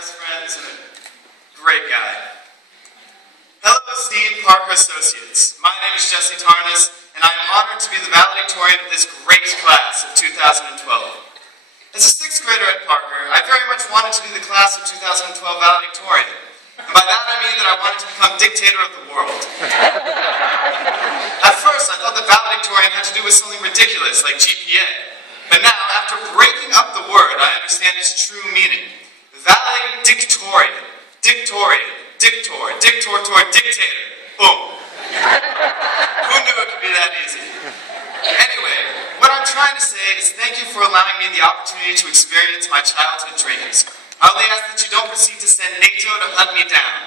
best friends and a great guy. Hello, esteemed Parker Associates. My name is Jesse Tarnas, and I am honored to be the valedictorian of this great class of 2012. As a 6th grader at Parker, I very much wanted to be the class of 2012 valedictorian. And by that I mean that I wanted to become dictator of the world. At first, I thought that valedictorian had to do with something ridiculous, like GPA. But now, after breaking up the word, I understand its true meaning. Valedictorian. Dictorian. Dictor. Dictator. Dictator. Boom. Who knew it could be that easy? Anyway, what I'm trying to say is thank you for allowing me the opportunity to experience my childhood dreams. I only ask that you don't proceed to send NATO to hunt me down.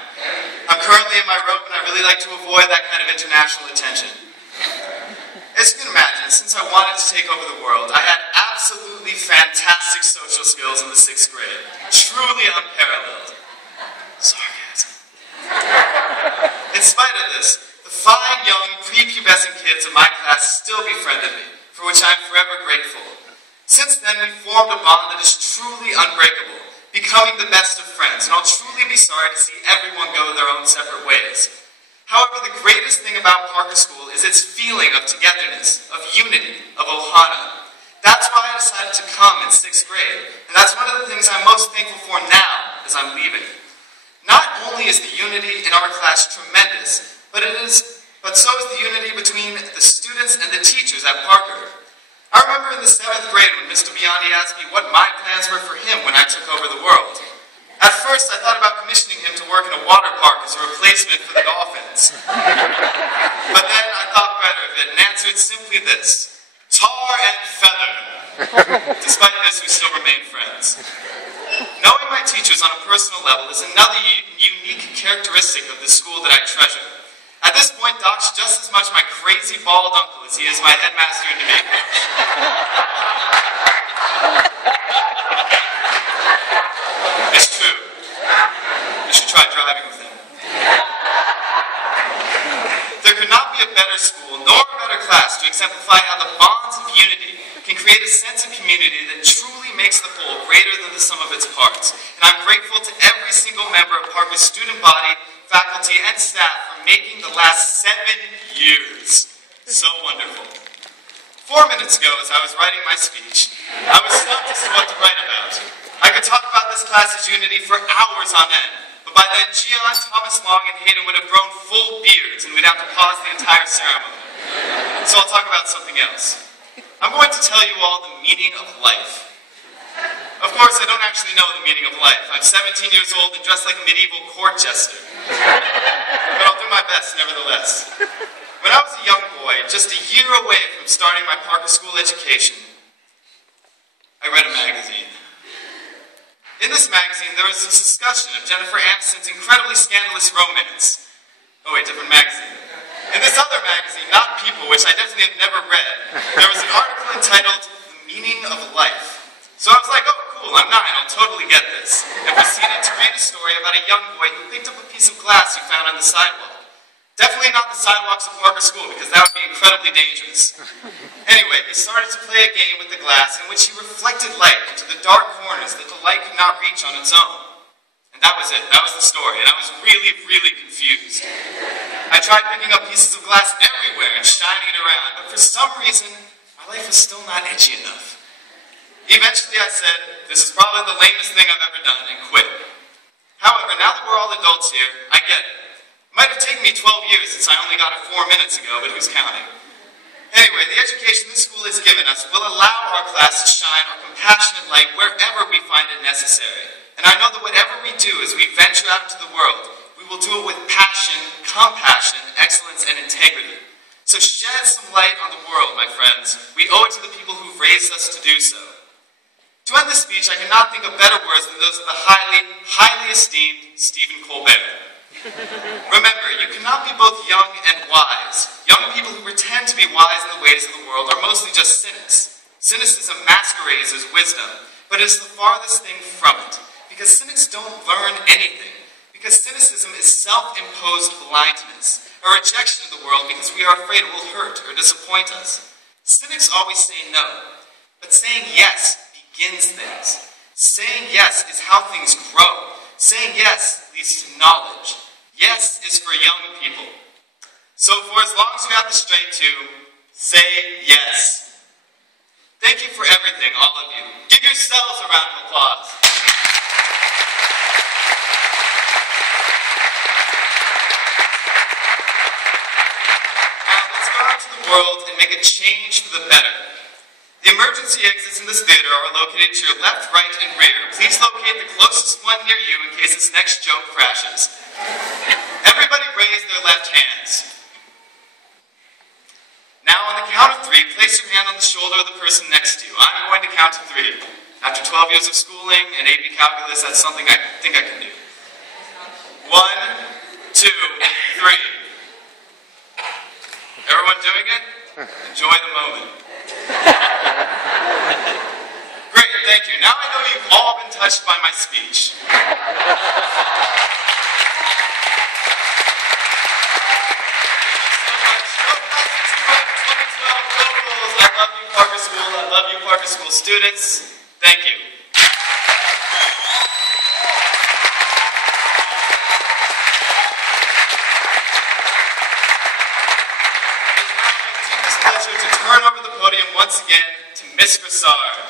I'm currently in my rope and I really like to avoid that kind of international attention. As you can imagine, since I wanted to take over the world, I had absolutely fantastic social skills in the 6th grade. Truly unparalleled. Sarcasm. In spite of this, the fine young prepubescent kids of my class still befriended me, for which I am forever grateful. Since then, we formed a bond that is truly unbreakable, becoming the best of friends, and I'll truly be sorry to see everyone go their own separate ways. However, the greatest thing about Parker School is its feeling of togetherness, of unity, of ohana. That's why I decided to come in 6th grade, and that's one of the things I'm most thankful for now as I'm leaving. Not only is the unity in our class tremendous, but so is the unity between the students and the teachers at Parker. I remember in the 7th grade when Mr. Biondi asked me what my plans were for him when I took over the world. At first, I thought about commissioning him to work in a water park as a replacement for the dolphins. But then I thought better of it and answered simply this: tar and feather. Despite this, we still remain friends. Knowing my teachers on a personal level is another unique characteristic of the school that I treasure. At this point, Doc's just as much my crazy bald uncle as he is my headmaster and debate coach. It's true. You should try driving with him. There could not be a better school, nor a better class to exemplify how the bonds of unity can create a sense of community that truly makes the whole greater than the sum of its parts. And I'm grateful to every single member of Parker's student body, faculty, and staff for making the last 7 years so wonderful. 4 minutes ago, as I was writing my speech, I was stumped as to what to write about. I could talk about this class's unity for hours on end, but by then Gian, Thomas Long, and Hayden would have grown full beards, and we'd have to pause the entire ceremony. So I'll talk about something else. I'm going to tell you all the meaning of life. Of course, I don't actually know the meaning of life. I'm 17 years old and dressed like a medieval court jester. But I'll do my best, nevertheless. When I was a young boy, just a year away from starting my Parker School education, I read a magazine. In this magazine, there was a discussion of Jennifer Aniston's incredibly scandalous romance. Oh wait, different magazine. In this other magazine, not People, which I definitely have never read, there was an article entitled The Meaning of Life. So I was like, oh cool, I'm 9, I'll totally get this. And proceeded to read a story about a young boy who picked up a piece of glass he found on the sidewalk. Definitely not the sidewalks of Parker School, because that would be incredibly dangerous. Anyway, he started to play a game with the glass in which he reflected light into the dark corners that the light could not reach on its own. And that was it. That was the story. And I was really, really confused. I tried picking up pieces of glass everywhere and shining it around, but for some reason, my life was still not edgy enough. Eventually I said, this is probably the lamest thing I've ever done, and quit. However, now that we're all adults here, I get it. It might have taken me 12 years since I only got it 4 minutes ago, but who's counting? Anyway, the education this school has given us will allow our class to shine our compassionate light wherever we find it necessary. And I know that whatever we do as we venture out into the world, we will do it with passion, compassion, excellence, and integrity. So shed some light on the world, my friends. We owe it to the people who've raised us to do so. To end this speech, I cannot think of better words than those of the highly esteemed Stephen Colbert. Remember, you cannot be both young and wise. Young people who pretend to be wise in the ways of the world are mostly just cynics. Cynicism masquerades as wisdom, but it is the farthest thing from it, because cynics don't learn anything, because cynicism is self-imposed blindness, a rejection of the world because we are afraid it will hurt or disappoint us. Cynics always say no, but saying yes begins things. Saying yes is how things grow. Saying yes leads to knowledge. Yes is for young people. So for as long as we have the strength to say yes. Thank you for everything, all of you. Give yourselves a round of applause. Now let's go out to the world and make a change for the better. The emergency exits in this theater are located to your left, right, and rear. Please locate the closest one near you in case this next joke crashes. Everybody raise their left hands. Now on the count of 3, place your hand on the shoulder of the person next to you. I'm going to count to 3. After 12 years of schooling and AP Calculus, that's something I think I can do. 1, 2, 3. Everyone doing it? Enjoy the moment. Great, thank you. Now I know you've all been touched by my speech. I love you, Parker School students. Thank you. It's my deepest pleasure to turn over the podium once again to Miss Grassard.